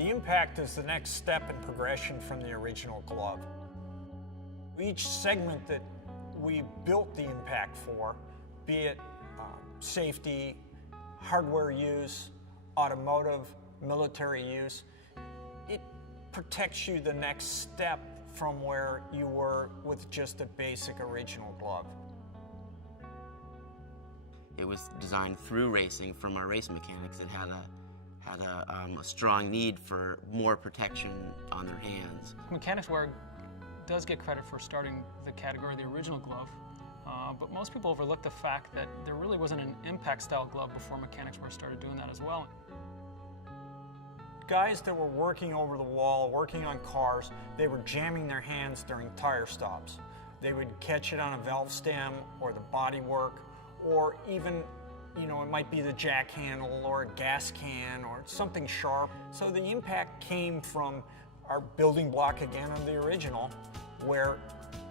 The impact is the next step in progression from the original glove. Each segment that we built the impact for, be it safety, hardware use, automotive, military use, it protects you the next step from where you were with just a basic original glove. It was designed through racing from our race mechanics. It had a strong need for more protection on their hands. Mechanics wear does get credit for starting the category of the original glove, but most people overlook the fact that there really wasn't an impact style glove before mechanics wear started doing that as well. Guys that were working over the wall, working on cars, they were jamming their hands during tire stops. They would catch it on a valve stem or the bodywork, or even, you know, it might be the jack handle or a gas can or something sharp. So the impact came from our building block again of the original, where,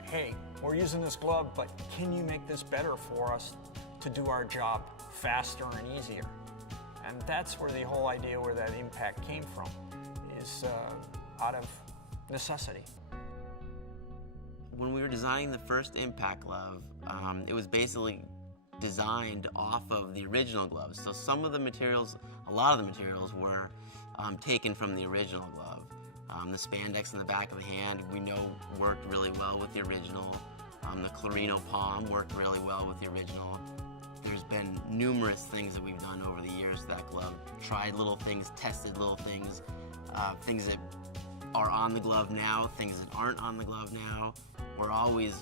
hey, we're using this glove, but can you make this better for us to do our job faster and easier? And that's where the whole idea where that impact came from, is out of necessity. When we were designing the first impact glove, it was basically designed off of the original gloves. So some of the materials, a lot of the materials were taken from the original glove. The spandex in the back of the hand, we know worked really well with the original. The Clarino palm worked really well with the original. There's been numerous things that we've done over the years to that glove. Tried little things, tested little things, things that are on the glove now, things that aren't on the glove now. We're always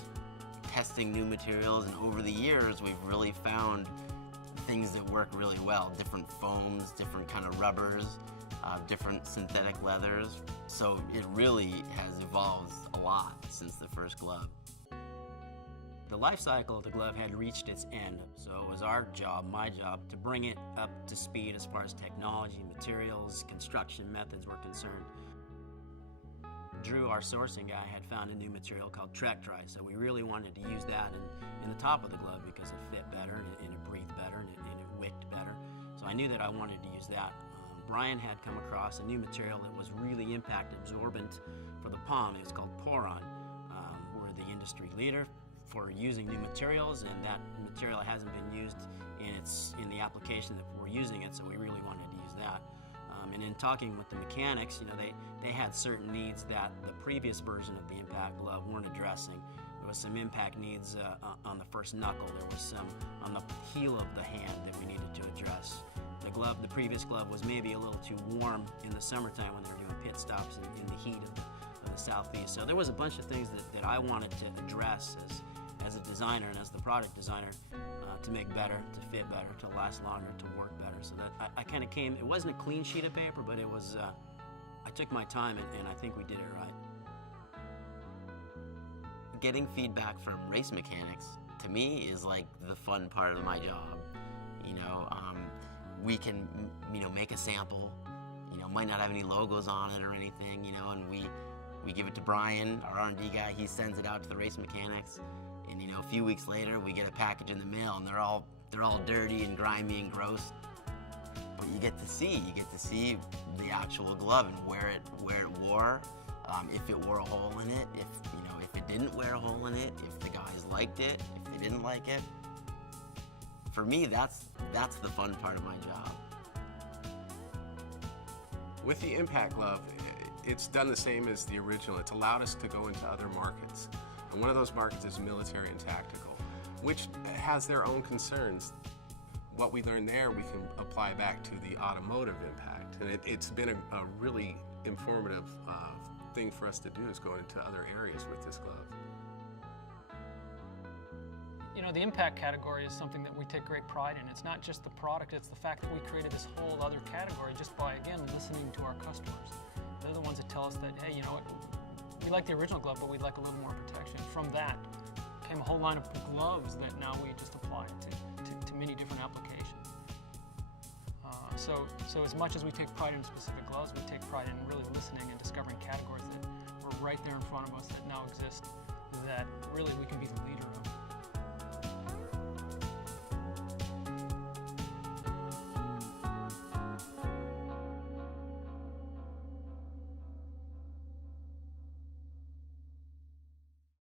testing new materials, and over the years we've really found things that work really well. Different foams, different kind of rubbers, different synthetic leathers. So it really has evolved a lot since the first glove. The life cycle of the glove had reached its end, so it was our job, my job, to bring it up to speed as far as technology, materials, construction methods were concerned. Drew, our sourcing guy, had found a new material called Trek Dry, so we really wanted to use that in the top of the glove because it fit better and it breathed better and it wicked better. So I knew that I wanted to use that. Brian had come across a new material that was really impact absorbent for the palm. It was called Poron. We're the industry leader for using new materials, and that material hasn't been used in the application that we're using it, so we really wanted to use that. And in talking with the mechanics, you know, they had certain needs that the previous version of the impact glove weren't addressing. There was some impact needs on the first knuckle. There was some on the heel of the hand that we needed to address. The previous glove was maybe a little too warm in the summertime when they were doing pit stops in the heat of the southeast. So there was a bunch of things that I wanted to address as a designer and as the product designer to make better, to fit better, to last longer, to work better. So that I kind of came, it wasn't a clean sheet of paper, but it was, I took my time and I think we did it right. Getting feedback from race mechanics, to me, is like the fun part of my job. You know, we can, you know, make a sample, you know, might not have any logos on it or anything, you know, and we give it to Brian, our R&D guy. He sends it out to the race mechanics, and, you know, a few weeks later we get a package in the mail and they're all dirty and grimy and gross. But you get to see the actual glove and where it wore, if it wore a hole in it, if it didn't wear a hole in it, if the guys liked it, if they didn't like it. For me, that's the fun part of my job. With the impact glove, it's done the same as the original. It's allowed us to go into other markets. And one of those markets is military and tactical, which has their own concerns. What we learn there, we can apply back to the automotive impact. And it's been a really informative thing for us to do, is go into other areas with this glove. You know, the impact category is something that we take great pride in. It's not just the product, it's the fact that we created this whole other category just by, again, listening to our customers. They're the ones that tell us that, hey, you know what, we like the original glove, but we'd like a little more protection. From that came a whole line of gloves that now we just apply to many different applications. So as much as we take pride in specific gloves, we take pride in really listening and discovering categories that were right there in front of us that now exist, that really we can be the leader of.